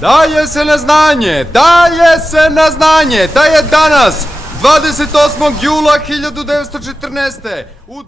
Daje se na znanje, da je danas 28. jula 1914. u